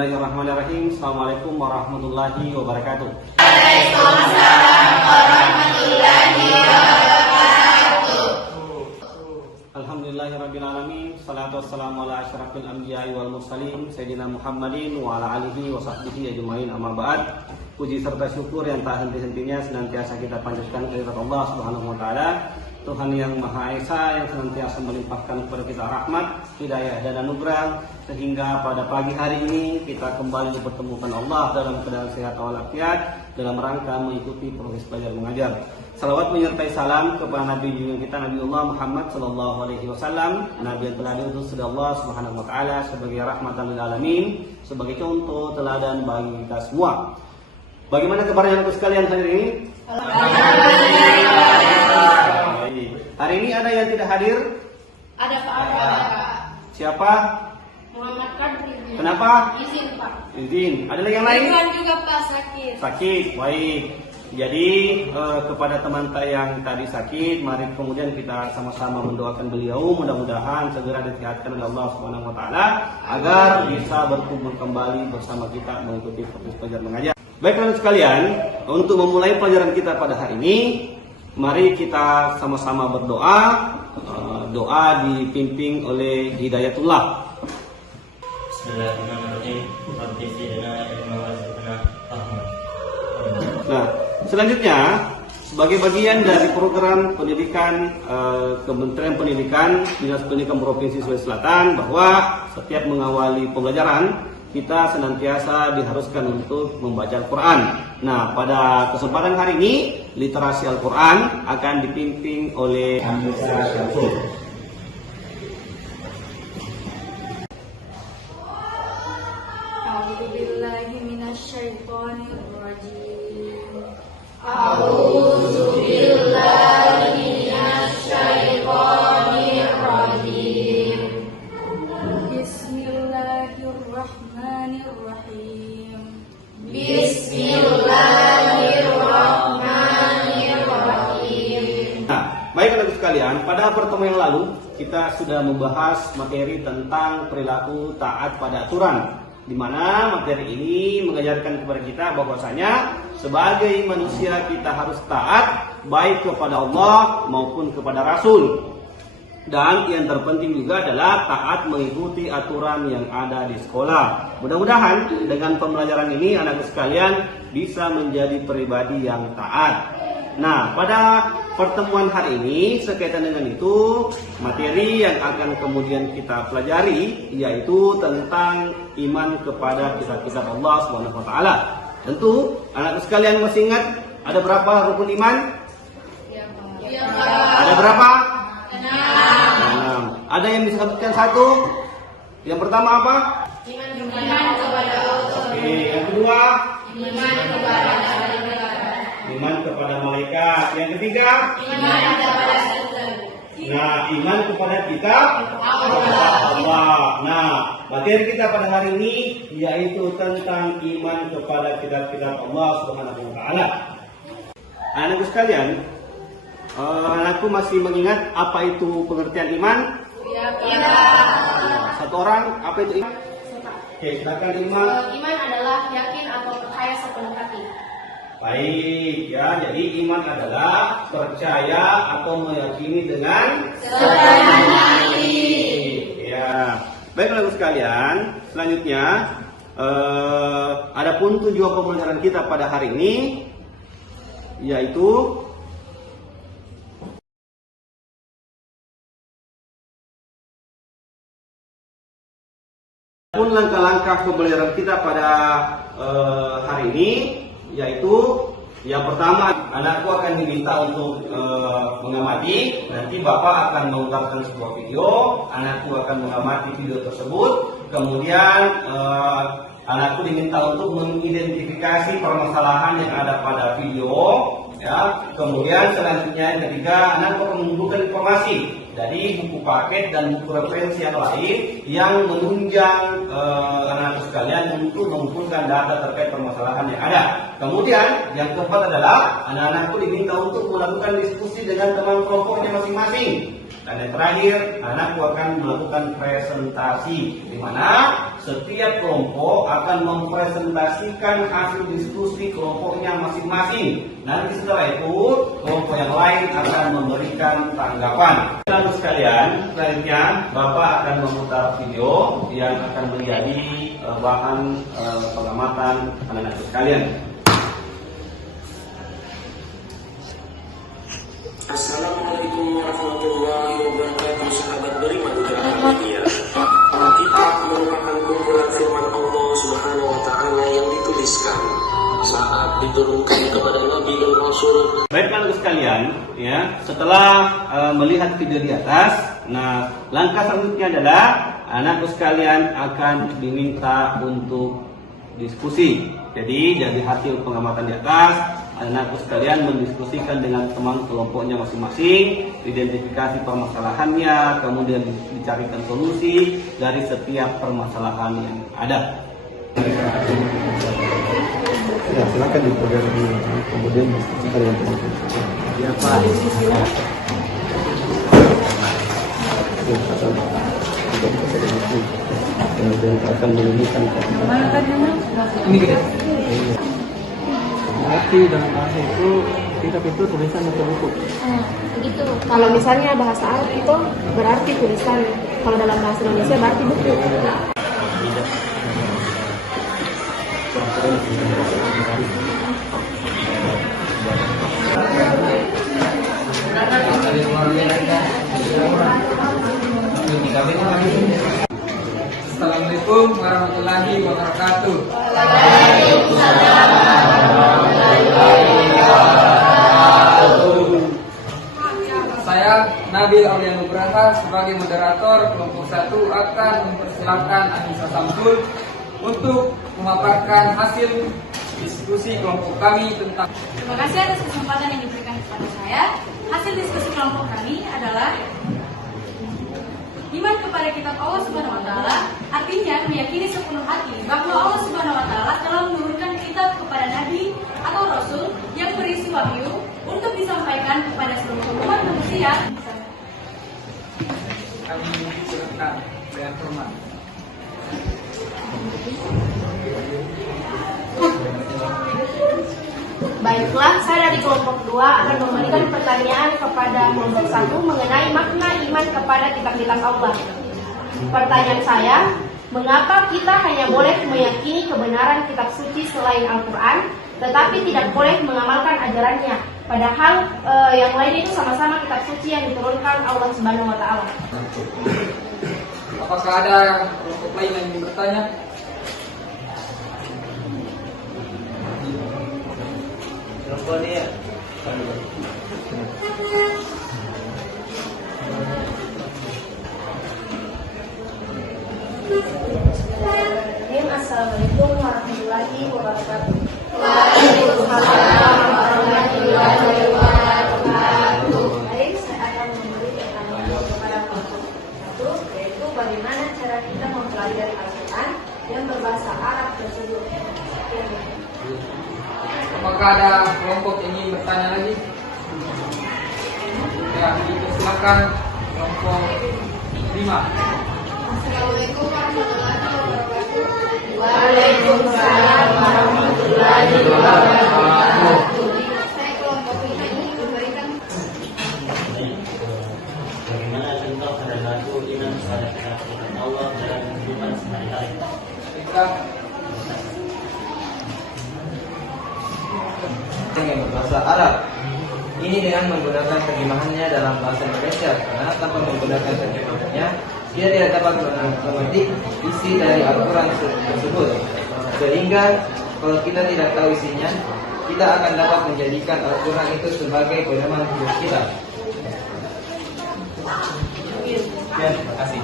Bismillahirrahmanirrahim. Assalamualaikum warahmatullahi wabarakatuh. Waalaikumsalam warahmatullahi wabarakatuh. Alhamdulillahirrabbilalamin. Salatu wassalamu ala asyrafil anbiya'i wal mursalin Sayyidina Muhammadin wa ala alihi wa sahbihi ajma'in, amma ba'd. Puji serta syukur yang tak henti-hentinya senantiasa kita panjatkan kehadirat Allah Subhanahu wa taala, Tuhan yang Maha Esa, yang senantiasa melimpahkan kepada kita rahmat, hidayah dan anugerah, sehingga pada pagi hari ini kita kembali dipertemukan Allah dalam keadaan sehat walafiat dalam rangka mengikuti proses belajar mengajar. Salawat menyertai salam kepada Nabi junjungan kita Nabiullah Muhammad sallallahu alaihi wasallam, Nabi yang telah diutus oleh Allah Subhanahu wa taala sebagai rahmatan lil alamin, sebagai contoh teladan bagi kita semua. Bagaimana kabar anak sekalian hari ini? Hari ini ada yang tidak hadir? Ada Pak. Siapa? Muhammad Kadri. Kenapa? Izin Pak. Izin. Ada lagi yang lain? Ridwan juga Pak sakit. Sakit, baik. Jadi kepada teman kita yang tadi sakit, mari kemudian kita sama-sama mendoakan beliau, mudah-mudahan segera disehatkan oleh Allah Subhanahu wa taala agar bisa berkumpul kembali bersama kita mengikuti proses belajar mengajar. Baik teman sekalian, untuk memulai pelajaran kita pada hari ini, mari kita sama-sama berdoa. Doa dipimpin oleh Hidayatullah. Bismillahirrahmanirrahim. Rabbi zidna ilma warzuqna fahma. Nah, selanjutnya sebagai bagian dari program pendidikan Kementerian Pendidikan Dinas Pendidikan Provinsi Sulawesi Selatan, bahwa setiap mengawali pembelajaran kita senantiasa diharuskan untuk membaca Al-Quran. Nah, pada kesempatan hari ini literasi Al-Quran akan dipimpin oleh Hamzah Syafur. A'udzubillahi minasyaitonirrajim. A'udzubillahi minasyaitonirrajim. Bismillahirrahmanirrahim. Bismillahirrahmanirrahim. Nah, baik anak sekalian, pada pertemuan yang lalu kita sudah membahas materi tentang perilaku taat pada aturan, di mana materi ini mengajarkan kepada kita bahwasanya sebagai manusia kita harus taat baik kepada Allah maupun kepada Rasul. Dan yang terpenting juga adalah taat mengikuti aturan yang ada di sekolah. Mudah-mudahan dengan pembelajaran ini anak sekalian bisa menjadi pribadi yang taat. Nah, pada pertemuan hari ini sekaitan dengan itu, materi yang akan kemudian kita pelajari yaitu tentang iman kepada kitab-kitab Allah Subhanahu wa taala. Tentu anak sekalian masih ingat ada berapa rukun iman? Ya, Ada berapa? 6. 6. Ada yang disebutkan satu? Yang pertama apa? Iman kepada Allah. Oke, yang kedua? Iman kepada Iman kepada malaikat. Yang ketiga? Iman kepada Tuhan. Nah, iman kepada kitab Allah. Nah, materi kita pada hari ini yaitu tentang iman kepada kitab-kitab Allah Subhanahu wa taala. Anak-anak sekalian, anakku masih mengingat apa itu pengertian iman? Ya. Nah, satu orang, apa itu iman? Oke, silakan iman. Iman adalah yakin atau percaya sepenuh hati. Baik, ya. Jadi iman adalah percaya atau meyakini dengan Sepenuh hati. ya. Baik teman sekalian, selanjutnya adapun tujuan pembelajaran kita pada hari ini yaitu langkah-langkah pembelajaran kita pada hari ini yaitu yang pertama, anakku akan diminta untuk mengamati. Nanti bapak akan memutarkan sebuah video, anakku akan mengamati video tersebut. Kemudian anakku diminta untuk mengidentifikasi permasalahan yang ada pada video. Ya, kemudian selanjutnya yang ketiga, anakku akan mengumpulkan informasi dari buku paket dan buku referensi yang lain yang menunjang anak-anak sekalian untuk mengumpulkan data terkait permasalahan yang ada. Kemudian yang keempat adalah anak-anakku diminta untuk melakukan diskusi dengan teman kelompoknya masing-masing. Dan yang terakhir, anakku akan melakukan presentasi, di mana setiap kelompok akan mempresentasikan hasil diskusi kelompoknya masing-masing. Nanti setelah itu kelompok yang lain akan memberikan tanggapan. Lalu sekalian, selanjutnya Bapak akan memutar video yang akan menjadi bahan pengamatan anak-anak sekalian. Assalamualaikum warahmatullahi wabarakatuh. Sahabat beriman berbahagia. Kita merupakan kumpulan firman Allah Subhanahu wa taala yang dituliskan saat diturunkan kepada Nabi dan Rasul. Baik anak sekalian, ya, setelah melihat video di atas, nah langkah selanjutnya adalah anak sekalian akan diminta untuk diskusi. Jadi dari hasil pengamatan di atas, anak sekalian mendiskusikan dengan teman kelompoknya masing-masing, identifikasi permasalahannya, kemudian dicarikan solusi dari setiap permasalahan yang ada. Ya, silakan dipegang dulu, kemudian diskusikan dengan teman-teman. Ya, Pak. Kemudian akan menunjukkan ini gitu. Berarti dalam bahasa itu kitab itu tulisan atau buku? Begitu. Kalau misalnya bahasa Arab itu berarti tulisan. Kalau dalam bahasa Indonesia berarti buku. Assalamualaikum warahmatullahi wabarakatuh. Saya Nabil Aulia Nugraha sebagai moderator kelompok 1 akan mempersilahkan Anissa Samsul untuk memaparkan hasil diskusi kelompok kami tentang. Terima kasih atas kesempatan yang diberikan kepada saya. Hasil diskusi kelompok kami adalah iman kepada kitab Allah Subhanahu wa taala, artinya meyakini sepenuh hati bahwa Allah Subhanahu wa taala telah menurunkan kitab kepada nabi atau rasul yang berisi wahyu untuk disampaikan kepada seluruh umat manusia. Kami silakan dengan hormat. Baiklah, saya dari kelompok 2 akan memberikan pertanyaan kepada kelompok 1 mengenai makna iman kepada kitab-kitab Allah. Pertanyaan saya, mengapa kita hanya boleh meyakini kebenaran kitab suci selain Al-Quran, tetapi tidak boleh mengamalkan ajarannya? Padahal yang lain itu sama-sama kitab suci yang diturunkan Allah Subhanahu wa taala. Apakah ada kelompok lain yang ingin bertanya? Assalamualaikum warahmatullahi wabarakatuh. Waalaikumsalam warahmatullahi wabarakatuh. Baik, saya akan memberi pertanyaan kepada kelompok 1, yaitu bagaimana cara kita mempelajari Al-Quran yang berbahasa Arab tersebut. Apakah ada kelompok yang ingin bertanya lagi? Ya, silakan kelompok 5. Assalamualaikum warahmatullahi wabarakatuh. Waalaikumsalam warahmatullahi wabarakatuh. Saya kelompok 5 ini memberikan Bagaimana contoh perilaku iman kepada kitab Allah dalam kehidupan sehari-hari? Dengan berbahasa Arab. Ini dengan menggunakan terjemahannya dalam bahasa Indonesia, karena tanpa menggunakan terjemahannya, dia tidak dapat memetik isi dari Al-Quran tersebut. Sehingga kalau kita tidak tahu isinya, kita akan dapat menjadikan Al-Quran itu sebagai pedoman hidup kita. Ya, terima kasih.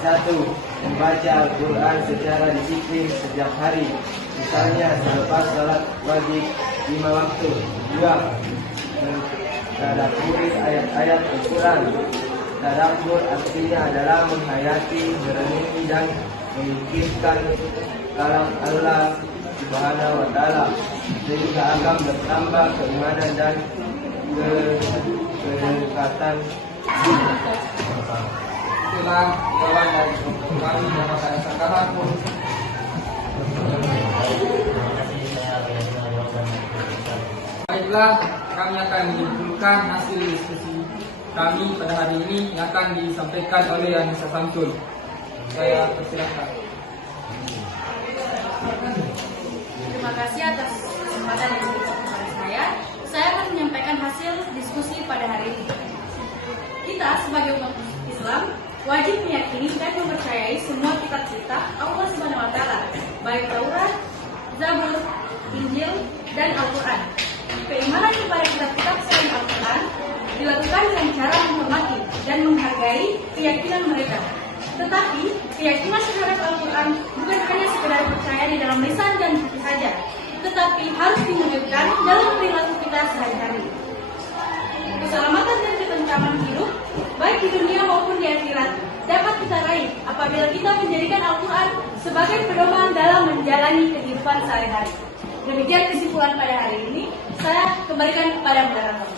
1. Membaca Al-Quran secara disiplin setiap hari, misalnya selepas salat wajib 5 waktu. 2. Mentadabburi ayat-ayat Al-Quran. Tadabbur artinya adalah menghayati, merenungi dan memikirkan kalam Allah Subhanahu wa taala, sehingga akan bertambah keimanan dan kedekatan. kesimpulan jawaban dari kami yang akan disangkakan pun. Terima kasih saya menerima jawaban dari Ustaz. Baiklah, kami akan menyimpulkan hasil diskusi kami pada hari ini yang akan disampaikan oleh Anissa Samsul. Saya persilakan. Terima kasih atas kesempatan yang diberikan kepada saya. Saya akan menyampaikan hasil diskusi pada hari ini. Kita sebagai umat Islam wajib meyakini dan mempercayai semua kitab-kitab Allah Subhanahu wa taala, baik Taurat, Zabur, Injil, dan Al-Qur'an. Keimanan kepada kitab-kitab selain Al-Qur'an dilakukan dengan cara menghormati dan menghargai keyakinan mereka. Tetapi keyakinan terhadap Al-Quran bukan hanya sekedar percaya di dalam lisan dan hati saja, tetapi harus diwujudkan dalam perilaku kita sehari-hari. Keselamatan dan ketentraman hidup, baik di dunia maupun di akhirat, dapat kita raih apabila kita menjadikan Al-Quran sebagai pedoman dalam menjalani kehidupan sehari-hari. Demikian kesimpulan pada hari ini. Saya kembalikan kepada moderator.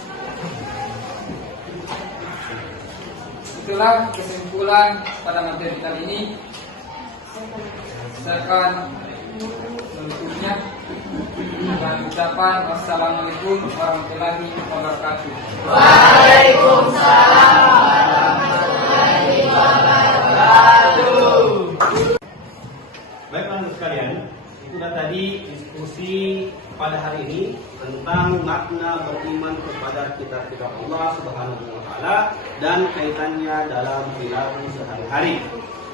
Itulah kesimpulan pada materi kali ini. Saya akan menutupnya dengan ucapan wassalamualaikum warahmatullahi wabarakatuh. Baik teman-teman sekalian, itu dah tadi diskusi pada hari ini tentang makna beriman kepada kitab-kitab Allah Subhanahu wa taala dan kaitannya dalam perilaku sehari-hari.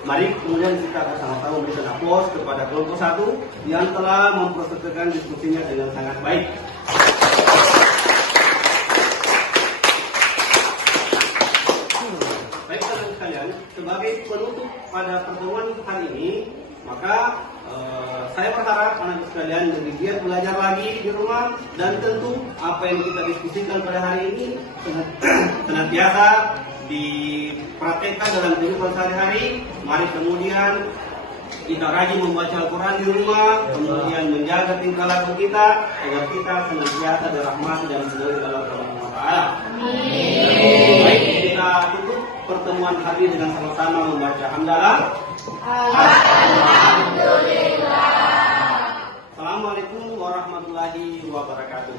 Mari kemudian kita bersama-sama memberikan aplaus kepada kelompok 1 yang telah mempesertakan diskusinya dengan sangat baik. Baik teman-teman sekalian, sebagai penutup pada pertemuan hari ini, maka saya berharap anak sekalian lebih giat belajar lagi di rumah, dan tentu apa yang kita diskusikan pada hari ini senantiasa dipraktekkan dalam kehidupan sehari-hari. Mari kemudian kita rajin membaca Al-Quran di rumah, kemudian menjaga tingkah laku kita agar kita senantiasa dirahmati dan diridhoi oleh Allah Subhanahu wa taala. Baik, kita tutup pertemuan hari ini dengan sama-sama membaca hamdalah. Alhamdulillah. Assalamualaikum warahmatullahi wabarakatuh.